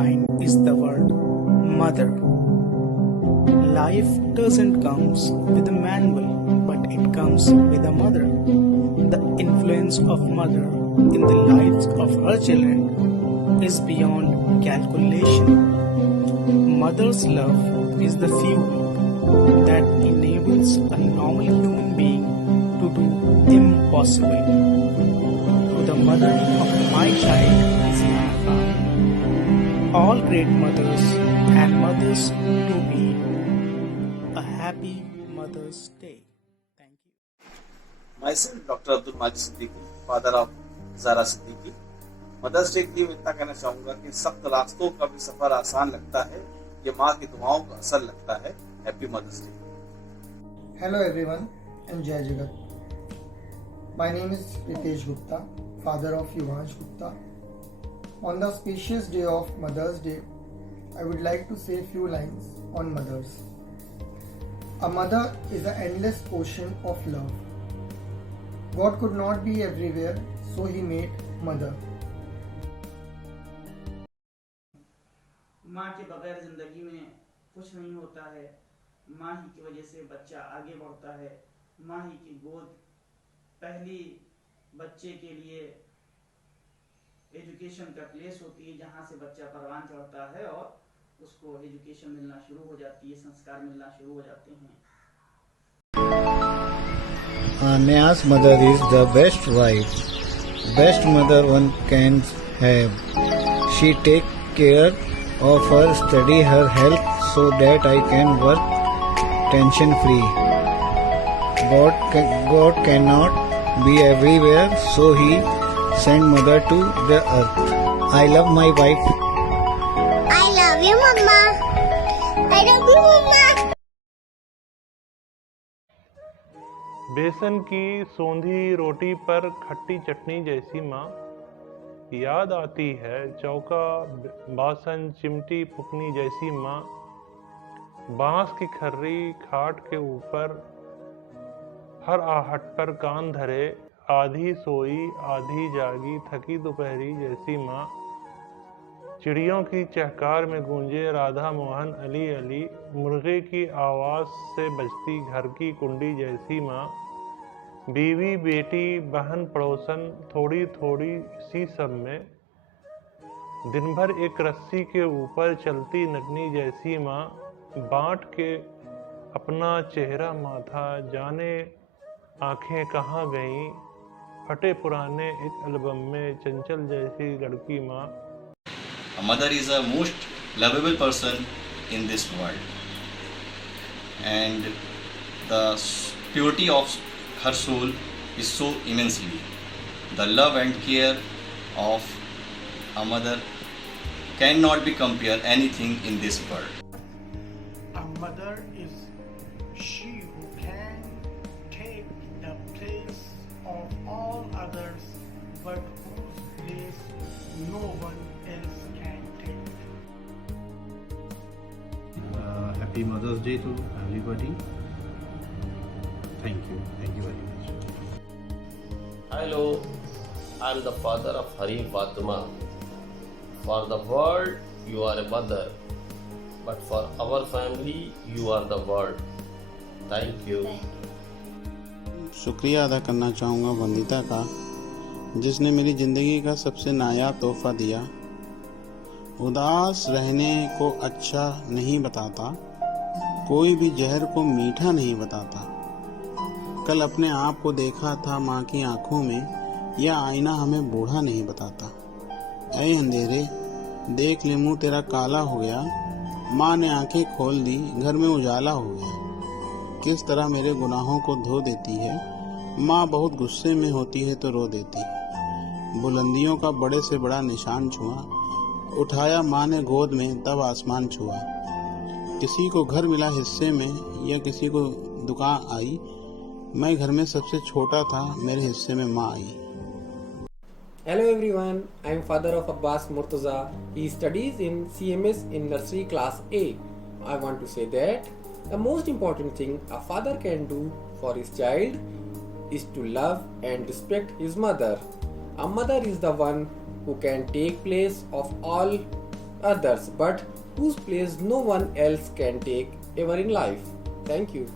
mankind is the word mother. Life doesn't come with a manual, but it comes with a mother. The influence of mother in the lives of her children is beyond calculation. Mother's love is the fuel that enables a normal human being to do impossible. To the mother of my child is Monica. All great mothers and mothers to be. A happy Mother's Day. Thank you. Myself, Dr. Abdul Majid Siddiqui, father of Zara Siddiqui. Mother's Day के लिए मैं इतना कहना चाहूंगा कि सख्त रास्तों का भी सफर आसान लगता है, ये माँ की दुआओं का असर लगता है. Happy Mother's Day. Hello everyone and Jai Jagat. My name is Pritesh Gupta, father of Yuvansh Gupta. On the auspicious day of Mother's Day, I would like to say a few lines on mothers. A mother is an endless ocean of love. God could not be everywhere, so He made mother. माँ के बगैर जिंदगी में कुछ नहीं होता है. माँ ही की वजह से बच्चा आगे बढ़ता है. माँ ही की गोद पहली बच्चे के लिए एजुकेशन का प्लेस होती है, जहाँ से बच्चा परवान चढ़ता है और उसको एजुकेशन मिलना शुरू हो जाती है, संस्कार मिलना शुरू हो जाते हैं. Neha's mother is the best wife, best mother one can have. She takes care of her, study her health so that I can work tension free. God cannot be everywhere, so He sent mother to the earth. I love my wife. I love you, Mama. I love you, Mama. बेसन की सौंधी रोटी पर खट्टी चटनी जैसी माँ, याद आती है चौका बासन चिमटी फुकनी जैसी माँ. बांस की खर्री खाट के ऊपर हर आहट पर कान धरे, आधी सोई आधी जागी थकी दोपहरी जैसी माँ. चिड़ियों की चहकार में गूंजे राधा मोहन अली अली, मुर्गे की आवाज़ से बजती घर की कुंडी जैसी माँ. बीवी बेटी बहन पड़ोसन थोड़ी थोड़ी सी सब में, दिन भर एक रस्सी के ऊपर चलती नगनी जैसी माँ. बांट के अपना चेहरा माथा, जाने आंखें कहाँ गईं, फटे पुराने एक एल्बम में चंचल जैसी लड़की माँ. A mother is a most lovable person in this world, and the purity of her soul is so immensely. The love and care of a mother cannot be compared anything in this world. A mother is she who can take the place of all others, but whose place no one else can take. Happy Mother's Day to everybody. Thank you very much. Hello, I am the father of Hari Fatima. For the world, you are a mother, but for our family, you are the world. Thank you. शुक्रिया अदा करना चाहूँगा वंदिता का, जिसने मेरी ज़िंदगी का सबसे नायाब तोहफ़ा दिया. उदास रहने को अच्छा नहीं बताता, कोई भी जहर को मीठा नहीं बताता. कल अपने आप को देखा था माँ की आंखों में, यह आईना हमें बूढ़ा नहीं बताता. ऐ अंधेरे देख ले मुँह तेरा काला हो गया, माँ ने आंखें खोल दी घर में उजाला हो गया. किस तरह मेरे गुनाहों को धो देती है, माँ बहुत गुस्से में होती है तो रो देती है. बुलंदियों का बड़े से बड़ा निशान छुआ, उठाया माँ ने गोद में तब आसमान छुआ. किसी को घर मिला हिस्से में या किसी को दुकान आई, मैं घर में सबसे छोटा था, मेरे हिस्से में माँ आई. Hello everyone, I am father of Abbas Murtaza. He studies in CMS in nursery class A. I want to say that the most important thing a father can do for his child is to love and respect his mother. A mother is the one who can take place of all others, but whose place no one else can take ever in life. Thank you.